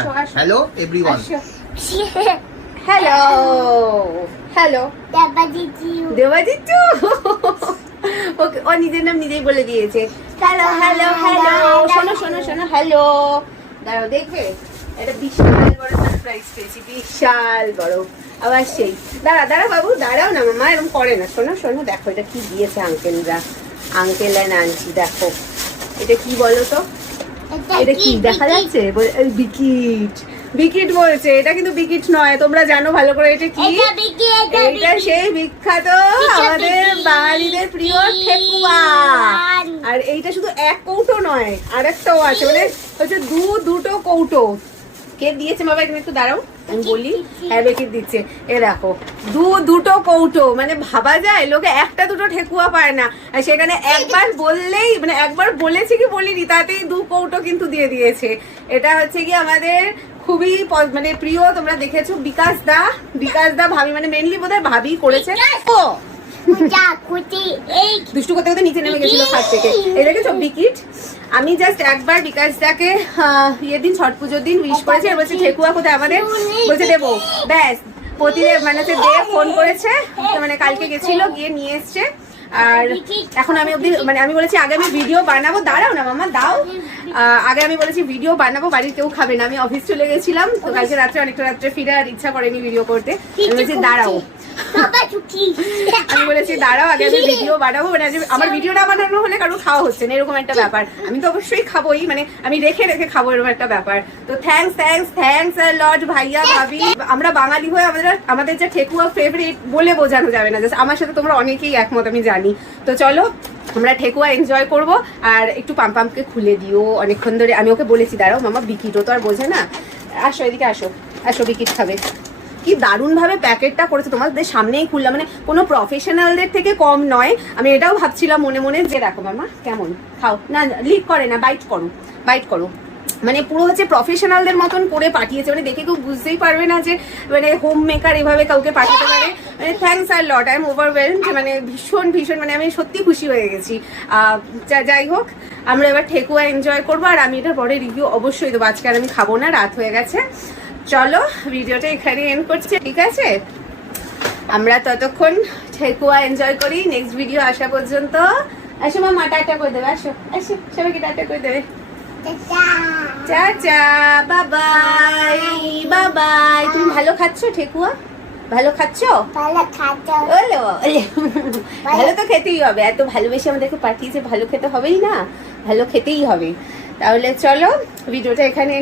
আসো আসো। Hello everyone. Hello hello Debajit okay ও নিজের নাম নিজেই বলে দিয়েছে। হ্যালো হ্যালো হ্যালো শোনো শোনো শোনো হ্যালো দাঁড়াও দেখবে এটা বিশাল বড় সারপ্রাইজ পেয়েছি, বিশাল বড়। আবার সেই দাঁড়া দাঁড়া বাবু দাঁড়াও না, মামা এরকম করে না। শোনো শোনো দেখো এটা কি দিয়েছে আঙ্কেলরা, আঙ্কেল এন্ড আন্টি। দেখো এটা কি বলো তো, এটা কি দেখা যাচ্ছে? বিকিট, বিকিট বলছে। এটা কিন্তু বিকিট নয়, তোমরা জানো ভালো করে এটা কি। এটা সেই বিখ্যাত আমাদের বাঙালিদের প্রিয় ঠেকুয়া। আর এইটা শুধু এক কৌটো নয়, আরেকটাও আছে, মানে হচ্ছে দুটো কৌটো। কে দিয়েছে বাবা? এখানে একটু দাঁড়াও আমি বলি। হ্যাঁ বেকিট দিচ্ছে। এ দেখো দুটো কৌটো, মানে ভাবা যায় লোকে একটা দুটো ঠেকুয়া পায় না, আর সেখানে একবার বললেই, মানে একবার বলেছি কি বলিনি তাতেই 2 কৌটো কিন্তু দিয়ে দিয়েছে। এটা হচ্ছে কি আমাদের খুবই মানে প্রিয়, তোমরা দেখেছো বিকাশ দা ভাবি, মানে মেনলি বোধহয় ভাবি করেছে। ও দুষ্টু করতে করতে নিচে নেমে গেছিল খাট থেকে। এই দেখেছো বিকিট। আমি জাস্ট একবার বিকাশ দাকে ইয়ের দিন ছট পুজোর দিন উইশ করেছি, আর বলছে ঠেকুয়া কোথায় আমাদের, বলছে দেবো। ব্যাস প্রতিদেব মানে হচ্ছে দেব ফোন করেছে, মানে কালকে গেছিল গিয়ে নিয়ে এসছে। আর এখন আমি অব্দি মানে আমি বলেছি আগে আমি ভিডিও বানাবো, দাঁড়াও না মামা দাও। আগে আমি বলেছি ভিডিও বানাবো, বাড়ির কেউ খাবে না, আমি অফিস চলে গেছিলাম তো কালকে রাত্রে অনেকটা রাত্রে ফিরে আর ইচ্ছা করেনি ভিডিও করতে। আমি বলেছি দাঁড়াও, আমি বলেছি দাঁড়াও আগে আমি ভিডিও বানাবো, মানে আমার ভিডিওটা বানানো হলে কারণ খাওয়া হচ্ছে না এরকম একটা ব্যাপার। আমি তো অবশ্যই খাবোই, মানে আমি রেখে রেখে খাবো এরকম একটা ব্যাপার। তো থ্যাঙ্কস লর্ড ভাইয়া ভাবি। আমরা বাঙালি হয়ে আমাদের যে ঠেকুয়া ফেভারিট বলে বোঝানো যাবে না। আমার সাথে তোমরা অনেকেই একমত আমি জানি। তো চলো আমরা ঠেকুয়া এনজয় করবো। আর একটু পাম্পামকে খুলে দিও, অনেকক্ষণ ধরে আমি ওকে বলেছি দাঁড়াও মামা, বিকিটও তো আর বোঝে না। আসো এদিকে আসো, আসো বিকিট খাবে। কি দারুণ ভাবে প্যাকেটটা করেছে, তোমাদের সামনেই খুললাম, মানে কোনো প্রফেশনালদের থেকে কম নয়। আমি এটাও ভাবছিলাম মনে মনে যে দেখো মামা কেমন, খাও না, লিক করে না, বাইট করো। মানে পুরো হচ্ছে প্রফেশনালদের মতন করে পাঠিয়েছে, মানে দেখে কেউ বুঝতেই পারবে না যে মানে হোম মেকার এভাবে কাউকে পাঠাতে পারে। মানে thanks a lot, I am overwhelmed, মানে ভীষণ মানে আমি সত্যি খুশি হয়ে গেছি। যাই হোক আমরা এবার ঠেকুয়া এনজয় করবো, আর আমি এটার পরে রিভিউ অবশ্যই দেবো। আজকে আর আমি খাবো না, রাত হয়ে গেছে। চলো ভিডিওটা এখানে এন্ড করছি, ঠিক আছে? আমরা ততক্ষণ ঠেকুয়া এনজয় করি, নেক্সট ভিডিও আসা পর্যন্ত। আসো মামা টাটা করে দেবে, আসো আসো সবাইকে টাটা করে দেবে। চাচা বাবাই বাবাই। তুমি ভালো খাচ্ছো ঠেকুয়া? ভালো খাচ্ছো? ভালো তো খেতেই হবে, এত ভালোবেসে আমাদেরকে পাঠিয়েছে, ভালো খেতে হবেই না? ভালো খেতেই হবে। তাহলে চলো ভিডিওটা এখানে